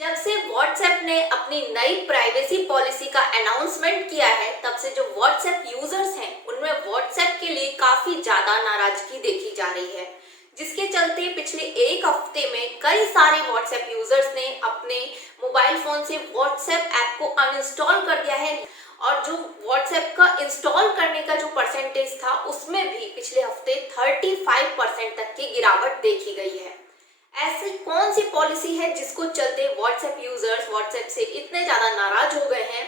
जब से व्हाट्सएप ने अपनी नई प्राइवेसी पॉलिसी का अनाउंसमेंट किया है, तब से जो व्हाट्सएप यूजर्स हैं उनमें व्हाट्सएप के लिए काफी ज्यादा नाराजगी देखी जा रही है, जिसके चलते पिछले एक हफ्ते में कई सारे व्हाट्सएप यूजर्स ने अपने मोबाइल फोन से व्हाट्सएप ऐप को अनइंस्टॉल कर दिया है। और जो व्हाट्सएप का इंस्टॉल करने का जो परसेंटेज था उसमें भी पिछले हफ्ते 35% तक की गिरावट देखी गई है। ऐसी कौन सी पॉलिसी है जिसको चलते व्हाट्सएप यूजर्स व्हाट्सएप से इतने ज्यादा नाराज हो गए हैं?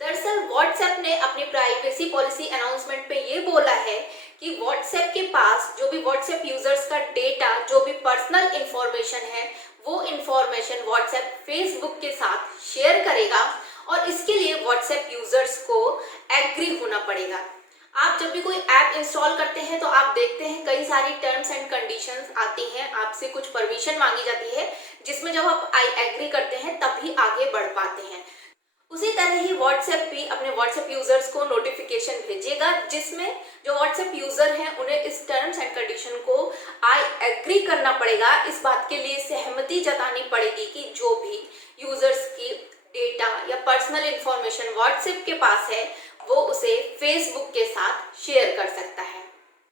दरअसल व्हाट्सएप ने अपनी प्राइवेसी पॉलिसी अनाउंसमेंट पे ये बोला है कि व्हाट्सएप के पास जो भी व्हाट्सएप यूजर्स का डेटा, जो भी पर्सनल इंफॉर्मेशन है, वो इंफॉर्मेशन व्हाट्सएप फेसबुक के साथ शेयर करेगा और इसके लिए व्हाट्सएप यूजर्स को एग्री होना पड़ेगा। आप जब भी कोई ऐप इंस्टॉल करते हैं तो आप देखते हैं कई सारी टर्म्स एंड कंडीशंस आती हैं, आपसे कुछ परमिशन मांगी जाती है, जिसमें जब आप आई एग्री करते हैं तभी आगे बढ़ पाते हैं। उसी तरह ही व्हाट्सएप भी अपने व्हाट्सएप यूजर्स को नोटिफिकेशन भेजेगा, जिसमें जो व्हाट्सएप यूजर हैं उन्हें इस टर्म्स एंड कंडीशन को आई एग्री करना पड़ेगा। इस बात के लिए सहमति जतानी पड़ेगी कि जो भी यूजर्स की डेटा या पर्सनल इंफॉर्मेशन व्हाट्सएप के पास है वो उसे फेसबुक के साथ शेयर कर सकता है।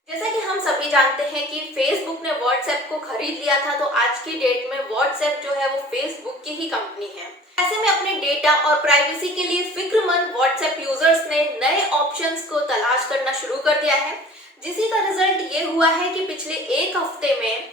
जैसा कि हम सभी जानते हैं कि फेसबुक ने व्हाट्सएप को खरीद लिया था, तो आज की डेट में व्हाट्सएप जो है वो फेसबुक की ही कंपनी है। ऐसे में अपने डेटा और प्राइवेसी के लिए फिक्रमंद व्हाट्सएप यूजर्स ने नए ऑप्शंस को तलाश करना शुरू कर दिया है, जिसी का रिजल्ट ये हुआ है कि पिछले एक हफ्ते में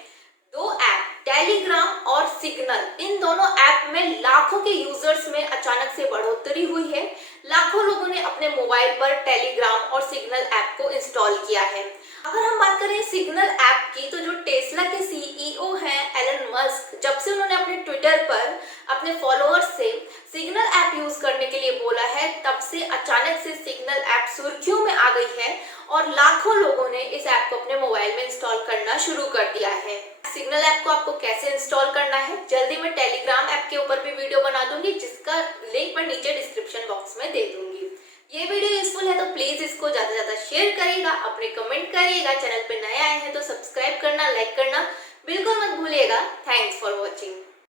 दो ऐप टेलीग्राम और सिग्नल, इन दोनों ऐप में लाखों के यूजर्स में अचानक से बढ़ोतरी हुई है। लाखों लोगों ने अपने मोबाइल पर टेलीग्राम और सिग्नल ऐप को इंस्टॉल किया है। अगर हम बात करें सिग्नल ऐप की, तो जो टेस्ला के सीईओ हैं एलन मस्क, जब से उन्होंने अपने ट्विटर पर अपने फॉलोअर्स से सिग्नल ऐप यूज करने के लिए बोला है, तब से अचानक से सिग्नल ऐप सुर्खियों में आ गई है और लाखों लोगों ने इस ऐप को अपने मोबाइल में इंस्टॉल करना शुरू कर दिया है। सिग्नल ऐप को आपको कैसे इंस्टॉल करना है, जल्दी मैं टेलीग्राम ऐप के ऊपर भी वीडियो बना दूंगी, जिसका लिंक मैं नीचे डिस्क्रिप्शन बॉक्स में दे दूंगी। ये वीडियो यूजफुल है तो प्लीज इसको ज्यादा से ज्यादा शेयर करिएगा, अपने कमेंट करिएगा। चैनल पे नए आए हैं तो सब्सक्राइब करना, लाइक करना बिल्कुल मत भूलिएगा। Thanks for watching.